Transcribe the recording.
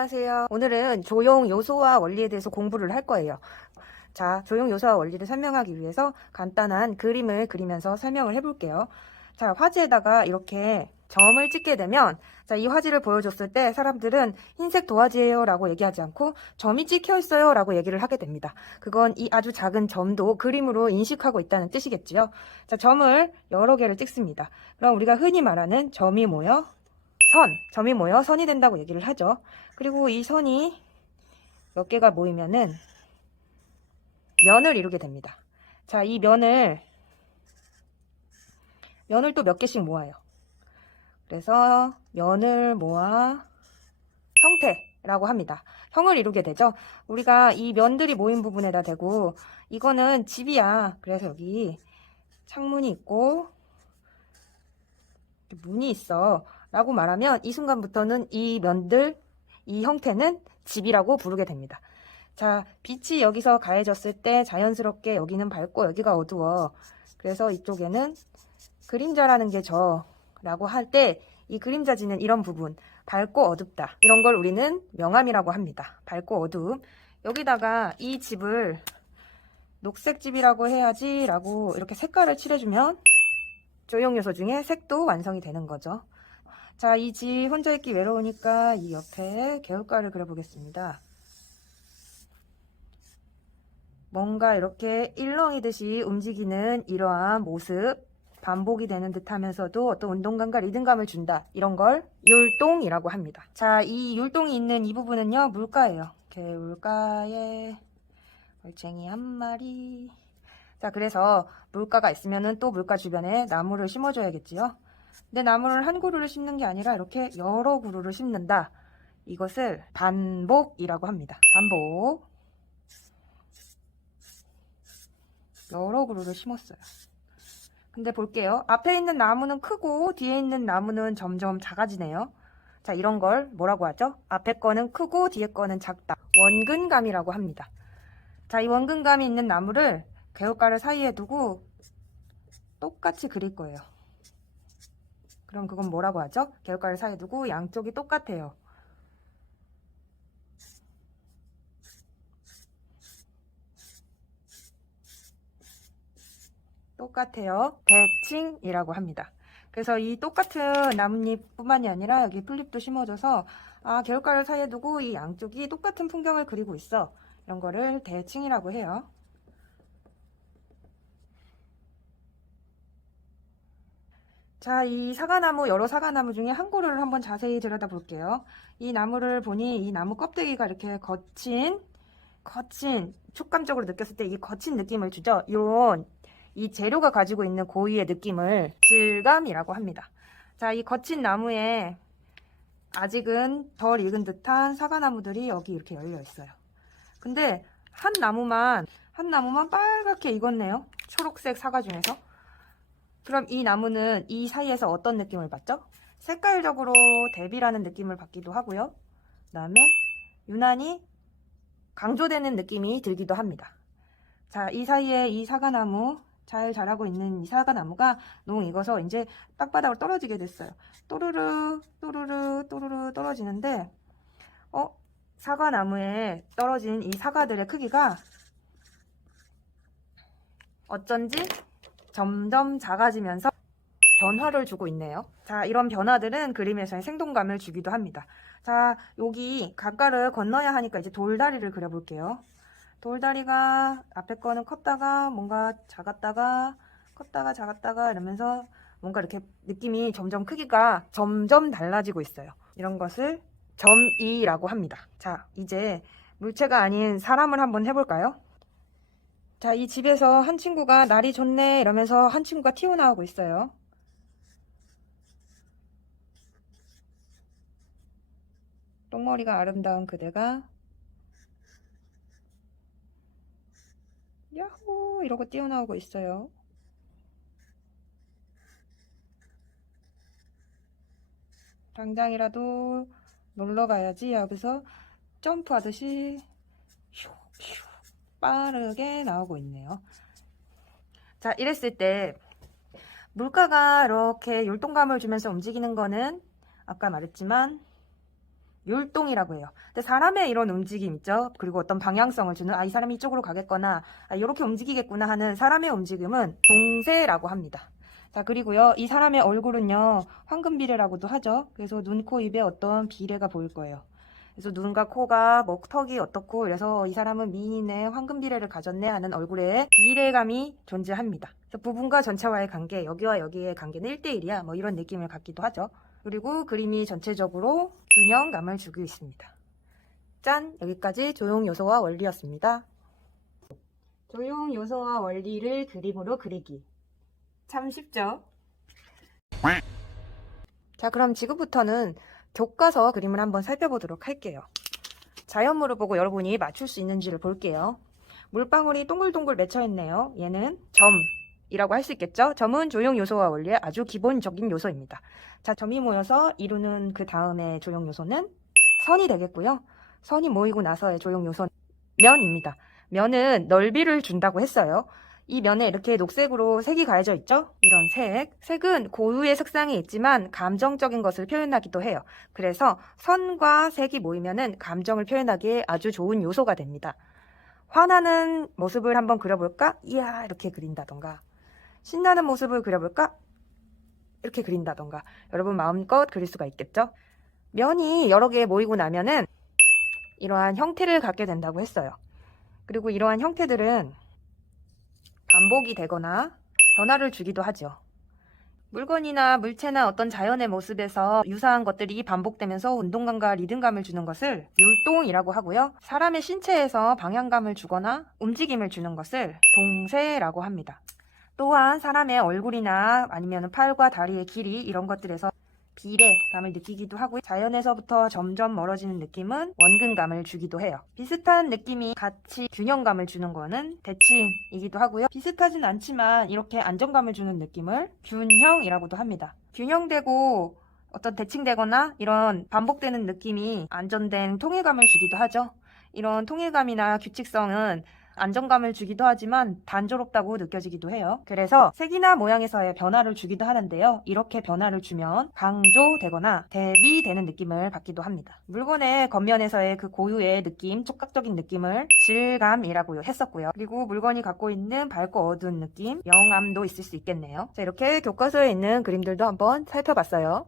안녕하세요. 오늘은 조형 요소와 원리에 대해서 공부를 할 거예요. 자, 조형 요소와 원리를 설명하기 위해서 간단한 그림을 그리면서 설명을 해볼게요. 자, 화지에다가 이렇게 점을 찍게 되면, 자, 이 화지를 보여줬을 때 사람들은 흰색 도화지예요 라고 얘기하지 않고 점이 찍혀 있어요 라고 얘기를 하게 됩니다. 그건 이 아주 작은 점도 그림으로 인식하고 있다는 뜻이겠지요. 자, 점을 여러 개를 찍습니다. 그럼 우리가 흔히 말하는 점이 모여 점이 모여 선이 된다고 얘기를 하죠. 그리고 이 선이 몇 개가 모이면은 면을 이루게 됩니다. 자, 이 면을 또 몇 개씩 모아요. 그래서 면을 모아 형태라고 합니다. 형을 이루게 되죠. 우리가 이 면들이 모인 부분에다 대고 이거는 집이야. 그래서 여기 창문이 있고 문이 있어 라고 말하면 이 순간부터는 이 면들, 이 형태는 집이라고 부르게 됩니다. 자, 빛이 여기서 가해졌을 때 자연스럽게 여기는 밝고 여기가 어두워. 그래서 이쪽에는 그림자라는 게 저 라고 할 때 이 그림자지는 이런 부분, 밝고 어둡다. 이런 걸 우리는 명암이라고 합니다. 밝고 어두움. 여기다가 이 집을 녹색 집이라고 해야지 라고 이렇게 색깔을 칠해주면 조형 요소 중에 색도 완성이 되는 거죠. 자, 이 집 혼자 있기 외로우니까 이 옆에 개울가를 그려보겠습니다. 뭔가 이렇게 일렁이듯이 움직이는 이러한 모습, 반복이 되는 듯 하면서도 어떤 운동감과 리듬감을 준다. 이런 걸 율동이라고 합니다. 자, 이 율동이 있는 이 부분은요, 물가예요. 개울가에 얼쟁이 한 마리. 자, 그래서 물가가 있으면은 또 물가 주변에 나무를 심어줘야겠지요. 근데 나무를 한 그루를 심는 게 아니라 이렇게 여러 그루를 심는다. 이것을 반복이라고 합니다. 반복. 여러 그루를 심었어요. 근데 볼게요. 앞에 있는 나무는 크고 뒤에 있는 나무는 점점 작아지네요. 자, 이런 걸 뭐라고 하죠? 앞에 거는 크고 뒤에 거는 작다. 원근감이라고 합니다. 자, 이 원근감이 있는 나무를 개울가를 사이에 두고 똑같이 그릴 거예요. 그럼 그건 뭐라고 하죠? 개울가를 사이에 두고 양쪽이 똑같아요. 똑같아요. 대칭이라고 합니다. 그래서 이 똑같은 나뭇잎뿐만이 아니라 여기 풀잎도 심어줘서 개울가를 사이에 두고 이 양쪽이 똑같은 풍경을 그리고 있어. 이런 거를 대칭이라고 해요. 자, 이 사과나무, 여러 사과나무 중에 한 그루를 한번 자세히 들여다볼게요. 이 나무를 보니 이 나무 껍데기가 이렇게 거친, 촉감적으로 느꼈을 때 이 거친 느낌을 주죠. 이런 이 재료가 가지고 있는 고유의 느낌을 질감이라고 합니다. 자, 이 거친 나무에 아직은 덜 익은 듯한 사과나무들이 여기 이렇게 열려 있어요. 근데 한 나무만 빨갛게 익었네요. 초록색 사과 중에서. 그럼 이 나무는 이 사이에서 어떤 느낌을 받죠? 색깔적으로 대비라는 느낌을 받기도 하고요. 그 다음에 유난히 강조되는 느낌이 들기도 합니다. 자, 이 사이에 이 사과나무, 잘 자라고 있는 이 사과나무가 농 익어서 이제 땅바닥으로 떨어지게 됐어요. 또르르, 또르르, 또르르 떨어지는데, 사과나무에 떨어진 이 사과들의 크기가 어쩐지 점점 작아지면서 변화를 주고 있네요. 자, 이런 변화들은 그림에서의 생동감을 주기도 합니다. 자, 여기 강가를 건너야 하니까 이제 돌다리를 그려볼게요. 돌다리가 앞에 거는 컸다가 뭔가 작았다가 컸다가 작았다가 이러면서 뭔가 이렇게 느낌이 점점 크기가 점점 달라지고 있어요. 이런 것을 점이라고 합니다. 자, 이제 물체가 아닌 사람을 한번 해볼까요? 자, 이 집에서 한 친구가 날이 좋네 이러면서 한 친구가 튀어나오고 있어요. 똥머리가 아름다운 그대가 야호 이러고 뛰어나오고 있어요. 당장이라도 놀러 가야지 여기서 점프하듯이 슉슉 빠르게 나오고 있네요. 자, 이랬을 때 물가가 이렇게 율동감을 주면서 움직이는 거는 아까 말했지만 율동이라고 해요. 근데 사람의 이런 움직임 있죠? 그리고 어떤 방향성을 주는, 이 사람이 이쪽으로 가겠거나, 이렇게 움직이겠구나 하는 사람의 움직임은 동세라고 합니다. 자, 그리고요, 이 사람의 얼굴은요, 황금비례라고도 하죠. 그래서 눈, 코, 입에 어떤 비례가 보일 거예요. 그래서 눈과 코가, 뭐, 턱이 어떻고, 그래서 이 사람은 미인의 황금비례를 가졌네 하는 얼굴에 비례감이 존재합니다. 그래서 부분과 전체와의 관계, 여기와 여기의 관계는 1대1이야. 뭐 이런 느낌을 갖기도 하죠. 그리고 그림이 전체적으로 균형감을 주고 있습니다. 짠! 여기까지 조형 요소와 원리였습니다. 조형 요소와 원리를 그림으로 그리기. 참 쉽죠? 자, 그럼 지금부터는 교과서 그림을 한번 살펴보도록 할게요. 자연물을 보고 여러분이 맞출 수 있는지를 볼게요. 물방울이 동글동글 맺혀있네요. 얘는 점이라고 할 수 있겠죠? 점은 조형 요소와 원리의 아주 기본적인 요소입니다. 자, 점이 모여서 이루는 그 다음에 조형 요소는 선이 되겠고요. 선이 모이고 나서의 조형 요소는 면입니다. 면은 넓이를 준다고 했어요. 이 면에 이렇게 녹색으로 색이 가해져 있죠? 이런 색. 색은 고유의 색상이 있지만 감정적인 것을 표현하기도 해요. 그래서 선과 색이 모이면은 감정을 표현하기에 아주 좋은 요소가 됩니다. 화나는 모습을 한번 그려볼까? 이야, 이렇게 그린다던가. 신나는 모습을 그려볼까? 이렇게 그린다던가. 여러분 마음껏 그릴 수가 있겠죠? 면이 여러 개 모이고 나면은 이러한 형태를 갖게 된다고 했어요. 그리고 이러한 형태들은 반복이 되거나 변화를 주기도 하죠. 물건이나 물체나 어떤 자연의 모습에서 유사한 것들이 반복되면서 운동감과 리듬감을 주는 것을 율동이라고 하고요. 사람의 신체에서 방향감을 주거나 움직임을 주는 것을 동세라고 합니다. 또한 사람의 얼굴이나 아니면 팔과 다리의 길이 이런 것들에서 비례감을 느끼기도 하고 자연에서부터 점점 멀어지는 느낌은 원근감을 주기도 해요. 비슷한 느낌이 같이 균형감을 주는 거는 대칭이기도 하고요. 비슷하진 않지만 이렇게 안정감을 주는 느낌을 균형이라고도 합니다. 균형되고 어떤 대칭되거나 이런 반복되는 느낌이 안전된 통일감을 주기도 하죠. 이런 통일감이나 규칙성은 안정감을 주기도 하지만 단조롭다고 느껴지기도 해요. 그래서 색이나 모양에서의 변화를 주기도 하는데요. 이렇게 변화를 주면 강조되거나 대비되는 느낌을 받기도 합니다. 물건의 겉면에서의 그 고유의 느낌, 촉각적인 느낌을 질감이라고 했었고요. 그리고 물건이 갖고 있는 밝고 어두운 느낌, 영암도 있을 수 있겠네요. 자, 이렇게 교과서에 있는 그림들도 한번 살펴봤어요.